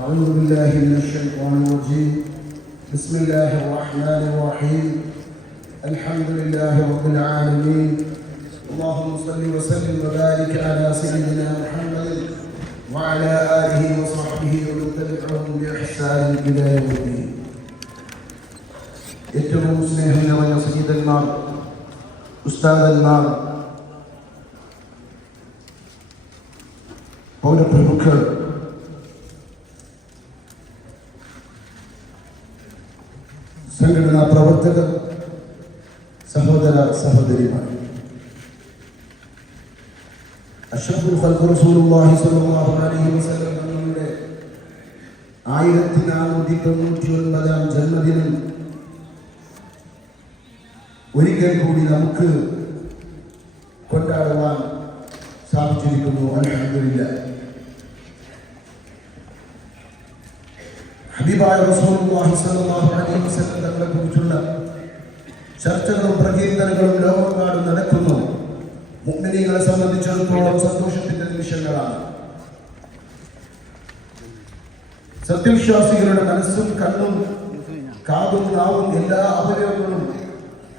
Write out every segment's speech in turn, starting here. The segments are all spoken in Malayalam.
أعوذ بالله من الشيطان الرجيم بسم الله الرحمن الرحيم الحمد لله رب العالمين اللهم صل وسلم وبارك على سيدنا محمد وعلى آله وصحبه ومن تبعهم بإحسان إلى يوم الدين ഏറ്റവും സ്നേഹം നിറഞ്ഞ സഹിതന്മാർ ഉസ്താദന്മാർ പൗരപ്രമുഖർ സംഘടനാ പ്രവർത്തകർ സഹോദര സഹോദരിമാർ. അഷ്റഫുൽ ഖൽഖ് റസൂലുള്ളാഹി സ്വല്ലല്ലാഹു അലൈഹി വസല്ലം തങ്ങളുടെ ആയിരത്തി നാനൂറ്റി തൊണ്ണൂറ്റി ഒൻപതാം ജന്മദിനം ഒരിക്കൽ കൂടി നമുക്ക് കൊണ്ടാടുവാൻ സാധിച്ചിരിക്കുന്നു. അലഹമില്ല ഹബീബായ റസൂലുള്ളാഹി സ്വല്ലല്ലാഹു അലൈഹി വസല്ലം തങ്ങളെ കുറിച്ചുള്ള ചർച്ചകളും പ്രകീർത്തനങ്ങളും ലോകമെങ്ങാടും നടക്കുന്നു. മുഅ്മിനീങ്ങളെ സംബന്ധിച്ചിടത്തോളം സന്തോഷത്തിന്റെ നിമിഷങ്ങളാണ്. സത്യവിശ്വാസികളുടെ മനസ്സും കണ്ണും കാതും നാവും എല്ലാ അവയവങ്ങളും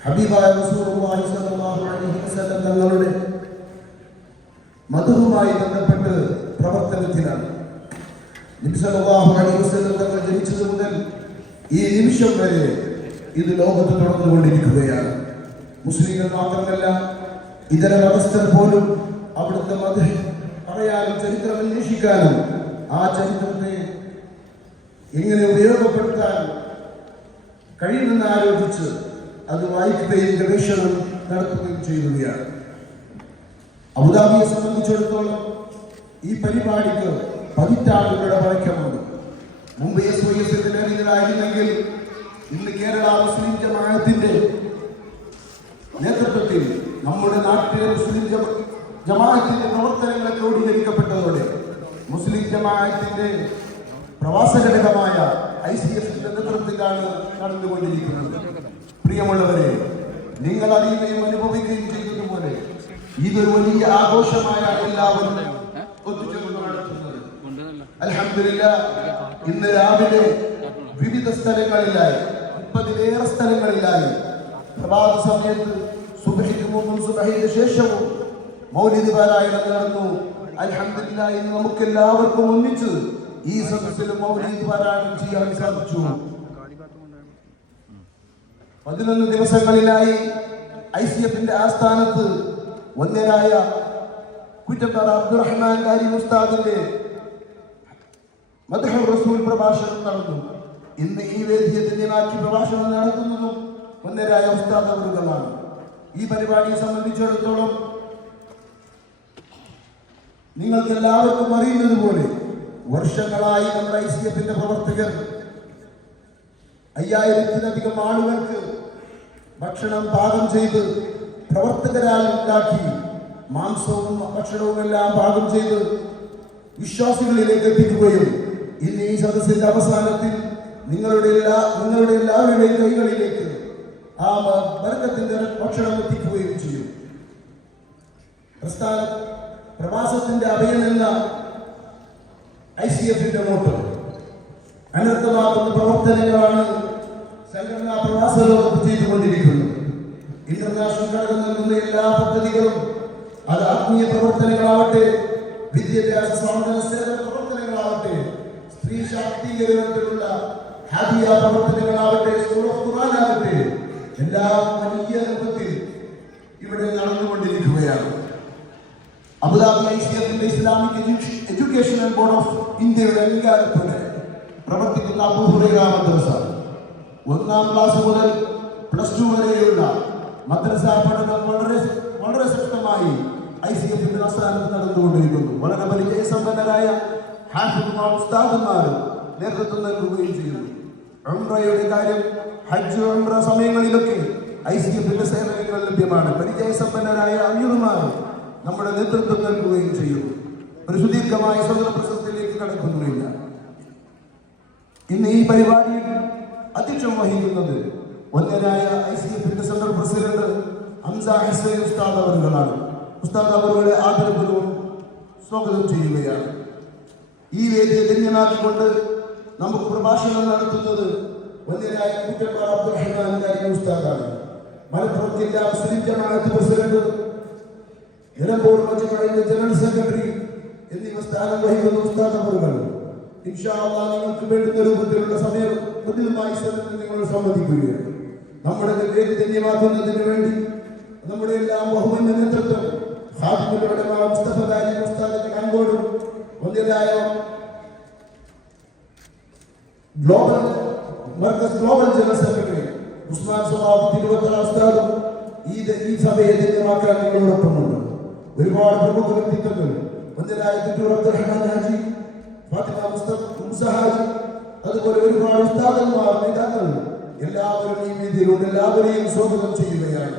ഹബീബായ റസൂലുള്ളാഹി സ്വല്ലല്ലാഹു അലൈഹി വസല്ലം തങ്ങളുടെ മധുവുമായി ബന്ധപ്പെട്ട് പ്രവർത്തനത്തിലാണ് നബി സല്ലല്ലാഹു അലൈഹി വസല്ലം ജനിച്ചത് മുതൽ ഈ നിമിഷം വരെ ഇത് ലോകത്ത് തുടർന്നുകൊണ്ടിരിക്കുകയാണ് മുസ്ലിങ്ങൾ മാത്രമല്ല ഇതര മതസ്ഥർ പോലും അവിടുത്തെ മത പറയാനും ചരിത്രം അന്വേഷിക്കാനും ആ ചരിത്രത്തെ എങ്ങനെ ഉപയോഗപ്പെടുത്താൻ കഴിയുമെന്ന് ആലോചിച്ച് അത് വായിക്കുകയും ഗവേഷണം നടത്തുകയും ചെയ്യുകയാണ്. അബുദാബിയെ സംബന്ധിച്ചിടത്തോളം ഈ പരിപാടിക്ക് പതിറ്റാണ്ടുകളുടെ പഴക്കമുണ്ട്. മുമ്പ് എസ് വൈ ഇന്ന് കേരള മുസ്ലിം ജമാഅത്തിന്റെ നേതൃത്വത്തിൽ നമ്മുടെ നാട്ടിലെ മുസ്ലിം ജമ- ജമാഅത്തിന്റെ പ്രവർത്തനങ്ങളെ ക്രോഡീകരിക്കപ്പെട്ടതോടെ മുസ്ലിം ജമാഅത്തിന്റെ പ്രവാസ ഘടകമായ ഐ സി എഫിന്റെ നേതൃത്വത്തിലാണ് നടന്നുകൊണ്ടിരിക്കുന്നത്. പ്രിയമുള്ളവരെ നിങ്ങൾ അറിയുകയും അനുഭവിക്കുകയും ചെയ്തതുപോലെ ഇതൊരു വലിയ ആഘോഷമായാണ് എല്ലാവരും അൽഹംദുലില്ലാ ഇന്ന് രാവിലെ വിവിധ സ്ഥലങ്ങളിലായി മുപ്പതിലേറെ സ്ഥലങ്ങളിലായി പ്രഭാത സമയത്ത് സുബഹിക്ക് മുമ്പും സുബഹിക്ക് ശേഷവും മൗലിദ് പാരായണം നടന്നു. അലഹമില്ല ഇന്ന് നമുക്ക് എല്ലാവർക്കും ഒന്നിച്ച് ഈ സദസ്സിൽ മൗലിദ് പാരായണം ചെയ്യാൻ സാധിച്ചു. പതിനൊന്ന് ദിവസങ്ങളിലായി ഐ സി എഫിന്റെ ആസ്ഥാനത്ത് വന്യരായ കുറ്റപ്പാറ അബ്ദുറഹ്മാൻ കാരി ഉസ്താദിന്റെ റസൂൽ പ്രഭാഷണം നടന്നു. ഇന്ന് ഈ വേദിയെ ബാക്കി പ്രഭാഷണം നടത്തുന്നതും ഒന്നരായ ഉസ്താദ് അവരുകളാണ് ഈ പരിപാടിയെ സംബന്ധിച്ചിടത്തോളം നിങ്ങൾക്ക് എല്ലാവർക്കും അറിയുന്നത് പോലെ വർഷങ്ങളായി നമ്മുടെ ഐ സി എഫിന്റെ പ്രവർത്തകർ അയ്യായിരത്തിലധികം ആളുകൾക്ക് ഭക്ഷണം പാകം ചെയ്ത് പ്രവർത്തകരാൽ ഉണ്ടാക്കി മാംസവും ഭക്ഷണവും എല്ലാം പാകം ചെയ്ത് വിശ്വാസികളിലേക്ക് എത്തിക്കുകയും ഇന്ന് ഈ സദസ്സിന്റെ അവസാനത്തിൽ നിങ്ങളുടെ എല്ലാ നിങ്ങളുടെ എല്ലാവരുടെയും കൈകളിലേക്ക് ആ മ- ബർക്കത്തിന്റെ ഭക്ഷണം എത്തിക്കുകയും ചെയ്യും. പ്രസ്ഥാന പ്രവാസത്തിന്റെ അഭയം എന്ന ഐ സി എഫിന്റെ മോട്ടോ അനർത്ഥമാകുന്ന പ്രവർത്തനങ്ങളാണ് സംഘടനാ പ്രവാസ ലോകത്ത് ചെയ്തുകൊണ്ടിരിക്കുന്നത്. ഇന്റർനാഷണൽ ഘടകം നൽകുന്ന എല്ലാ പദ്ധതികളും അത് ആത്മീയ പ്രവർത്തനങ്ങളാവട്ടെ വിദ്യാഭ്യാസ സ്വാതന്ത്ര്യ സേവന സ്ത്രീ ശാക്തീകരണത്തിലുള്ള ഹാദിയ പ്രവർത്തനങ്ങളാവട്ടെ സ്കൂൾ ഓഫ് ഖുർആനാവട്ടെ എല്ലാം വലിയ രൂപത്തിൽ ഇവിടെ നടന്നുകൊണ്ടിരിക്കുകയാണ്. അബുദാബി ഐസിയത്തിന്റെ ഇസ്ലാമിക് എഡ്യൂക്കേഷൻ ബോർഡ് ഓഫ് ഇന്ത്യയുടെ അംഗീകാരത്തോടെ പ്രവർത്തിക്കുന്ന അബൂഹുറൈറ മദ്രസ. ഒന്നാം ക്ലാസ് മുതൽ പ്ലസ് ടു വരെയുള്ള മദ്രസ പഠനം വളരെ വളരെ ശക്തമായി ഐ സി എഫിന്റെ ആസ്ഥാനത്ത് നടന്നുകൊണ്ടിരിക്കുന്നു. വളരെ പരിചയസമ്പന്നരായ ഹാഫിദ്മാർ ഉസ്താദന്മാർ നേതൃത്വം നൽകുകയും ചെയ്യുന്നു. ഉംറയുടെ കാര്യം ഹജ്ജ് ഉംറ സമയങ്ങളിലൊക്കെ ഐ സി എഫിന്റെ സേവനങ്ങൾ ലഭ്യമാണ്. പരിചയസമ്പന്നരായ അമീറുമാർ നമ്മുടെ നേതൃത്വം നൽകുകയും ചെയ്യുന്നു. ഒരു സുദീർഘമായ സ്വതന്ത്ര കടക്കുന്നുമില്ല. ഇന്ന് ഈ പരിപാടിയിൽ അധ്യക്ഷം വഹിക്കുന്നത് ഒന്നരായ ഐ സി എഫിന്റെ സെൻട്രൽ പ്രസിഡന്റ് ഹംസ ഹസൈൻ ഉസ്താദ് അവറുകളാണ് ഉസ്താദ് അവറുകളെ ആദരപൂർവം സ്വാഗതം ചെയ്യുകയാണ്. ഈ വേദിയെ ധന്യമാക്കിക്കൊണ്ട് നമുക്ക് പ്രഭാഷണം നടത്തുന്നത് വന്യരായ കുറ്റപ്പാട് അബ്ദുറഹ്മാൻ കാരി ഉസ്താദാണ്. മലപ്പുറം ജില്ലാ മുസ്ലിം ജമാഅത്ത് പ്രസിഡന്റ് നിലമ്പൂർ മജുമയുടെ ജനറൽ സെക്രട്ടറി എന്നിവ സ്ഥാനം വഹിക്കുന്ന ഉസ്താദ് അവറുകൾ ഇൻഷാ അല്ലാഹ് നിങ്ങൾക്ക് വേണ്ടുന്ന രൂപത്തിലുള്ള സമയം കൃത്യമായി നിങ്ങൾ സമ്മതിക്കുകയാണ് നമ്മുടെ വേദി ധന്യമാക്കുന്നതിന് വേണ്ടി നമ്മുടെ എല്ലാം ബഹുമന്യ നേതൃത്വം ഹാദിമുകളുടെ മുസ്തഫ ദാരി ഉസ്താദിന്റെ കൺകോടും ഒന്നിലായ global Markaz global general secretary Usman സഹാബ് തിരുവത്തല ഉസ്താദും ഈ ഈ സഭയെ ധന്യമാക്കാൻ നിങ്ങളോടൊപ്പമുണ്ട്. ഒരുപാട് പ്രമുഖ വ്യക്തിത്വങ്ങൾ. ഒന്നിലായ തിറ്റൂർ അബ്ദുറഹ്മാൻ ഹാജി ഫാത്തിമ മുസ്തഫ മുസ ഹാജി അതുപോലെ ഒരുപാട് ഉസ്താദന്മാർ നേതാക്കൾ. എല്ലാവരും ഈ വേദിയിലുണ്ട്. എല്ലാവരെയും സ്വാഗതം ചെയ്യുകയാണ്.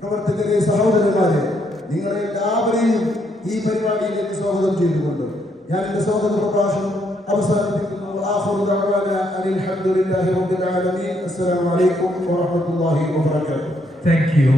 പ്രവർത്തകരെ സഹോദരന്മാരെ നിങ്ങളെ എല്ലാവരെയും ഈ പരിപാടിയിലേക്ക് സ്വാഗതം ചെയ്തുകൊണ്ട് ഞാൻ എൻ്റെ സഹോദര പ്രഭാഷണം അവസാനിപ്പിക്കുന്നു ആഹുർ ദഅവാന അൽഹംദുലില്ലാഹി റബ്ബിൽ ആലമീൻ അസ്സലാമു അലൈക്കും വറഹ്മത്തുള്ളാഹി വബറകാതുഹു താങ്ക് യു